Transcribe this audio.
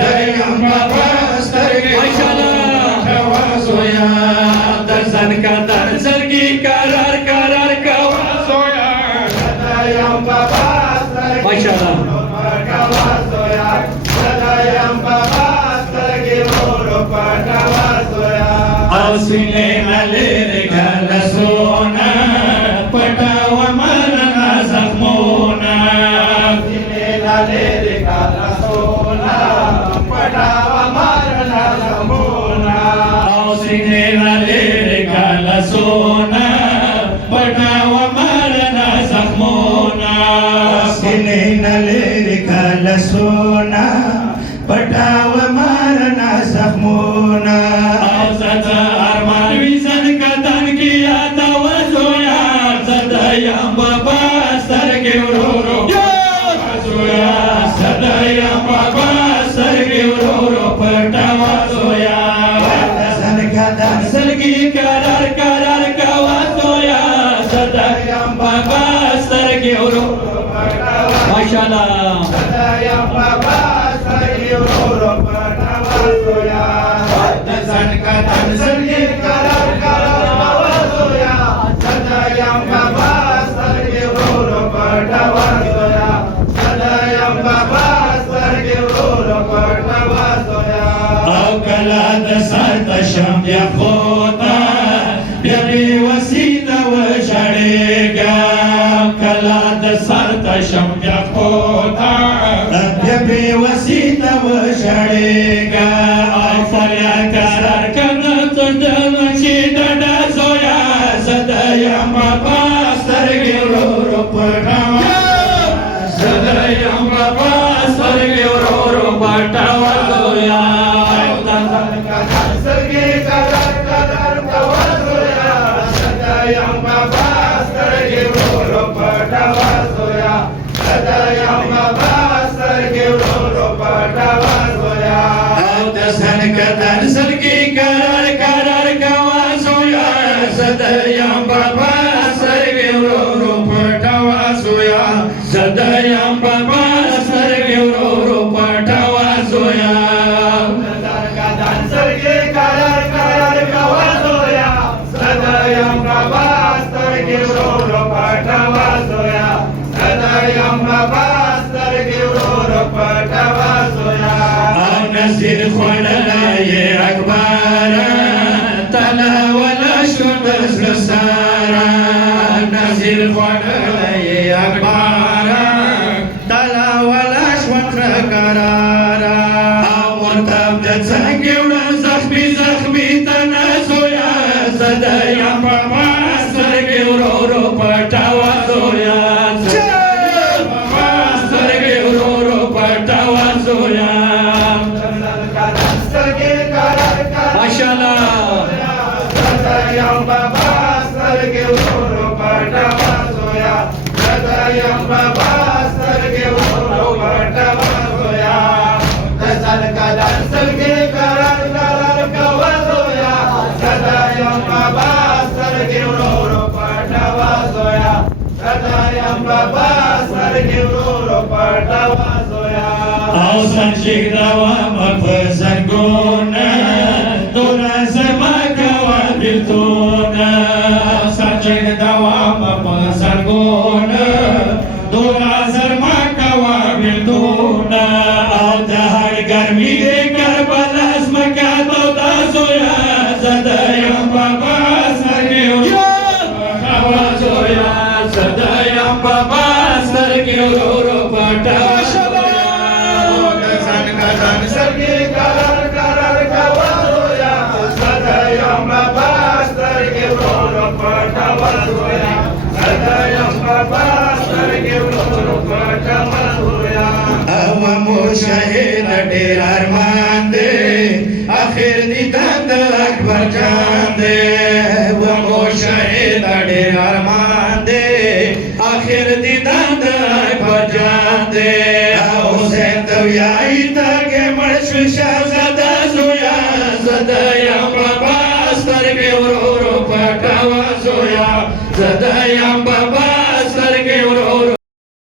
Sudayam Baba Sarge Maishala Soya औसिले नलेरे गलसोना पटावा मरना जखमोना औसिले नलेरे गलसोना पटावा मरना जखमोना औसिले नलेरे गलसोना पटावा मरना जखमोना औसिले नलेरे गलसोना पटावा मरना जखमोना شم بیا خوتا بیا بی وسیله وشړېږه کله د سر ته شم بیا خوتا بیا بی وسیله وشړېږه او فریاد قرار کنه ته د مچې ډډه زویا زه د یم بابا سترګې ورو ورو پټوه زه د یم بابا سترګې ورو ورو پټوه زویا نصیر خوړلی اکبره تله وله شو د زړه سره نصیر خوړلی اکبره تله وله شوه تره کراره او مرتب د څنګې وړه زخمي زخمي ته نه زویه زه د یم بابا سترګې ورو ورو پټوه زویه سترګې ورو ورو پټوه زویه او سنشیک دوام پسنگونه دونا زما کوا بیلتونه سنشیک دوام پسنگونه دونا زما کوا بیلتونه او دهر گرمی کربل از مکا دودا زویا زدایم بابا سرگیو کوا زویا زدایم بابا سرگیو رو پاتا شهید ډېر ارمان دی اخر دیدن د اکبر جان دی ومو شهید ډېر ارمان دی اخر دیدن د اکبر جان دی حسین ته وایي ترګې مړ شو شهزاده زویا زه د یم بابا سترګې ورو ورو پټوه زویا زه د یم